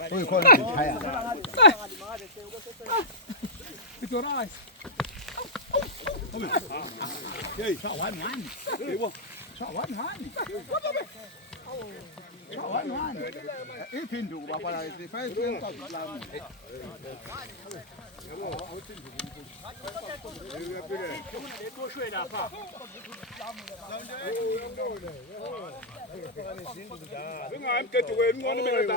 Oi, con kaya. Ito rice. Hey, sa wan man. Sa wan man. Sa wan man. Ipindu ba para isi fa isi to la. I'm good to win 1 minute.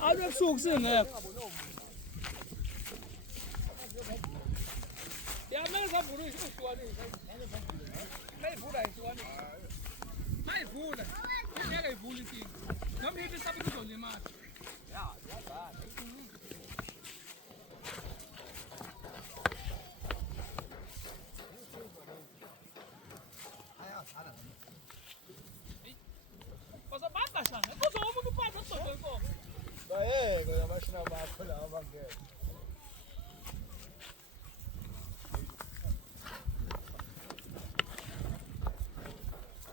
Abi soğuk sen ne? Ya ben sana bunu şu an.ไม่พูดอะไรตัวนี้ไม่พูดเลยแค่ไอ้พูดจริงน้ำเพชรจะซับไปก็โดนเลยมาPassa bata sana. Passa ovo que passa todo o povo. Daí, quando a máquina vai para a banquete.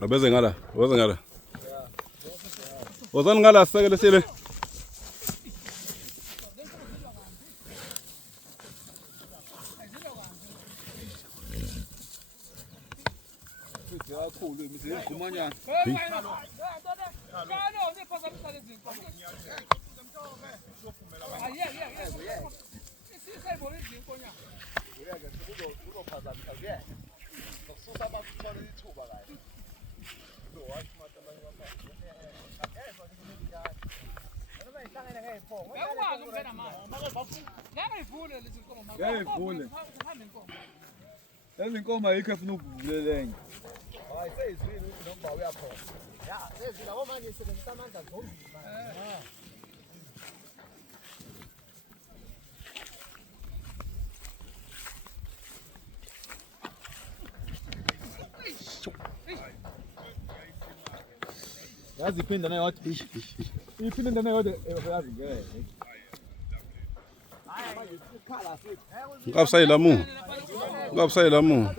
Abeze ngala, abeze ngala. Ozan ngala sagale sele. Ya cool, mi se kumanya. Ezi nkomo ayikho efuna ukuvulelenge. Hayi seyizwile nomba uyaphona. Ya, seyizwile labo manje isebenzisa amandla zombili manje. Yazi iphinda nayo wathi iphinda nayo wathi yazi ngeke. Ngapsayi lamu. Ngapsayi lamu.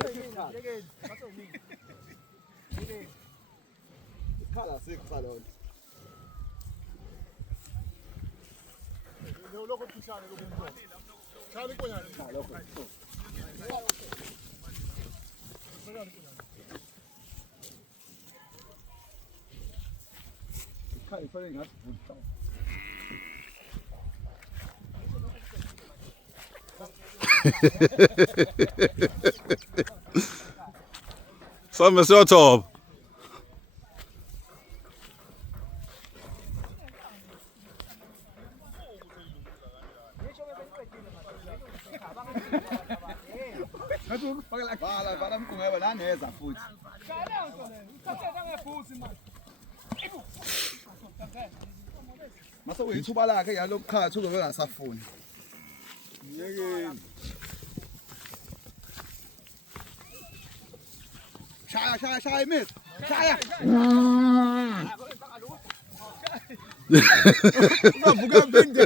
Ikhala sikhala wona. Lokho phishane lokho. Chali konyana. Ikhala ifane ngathi vuta. Some is your top. vala mkungeba naneza futhi. Kala nto le. Uthathe nangephuzi manje. Mase uyithuba lakhe yalokuqhatha uzobe engasafuni. Yekeni. Shaya imithi. Shaya. Uzavuka phinde.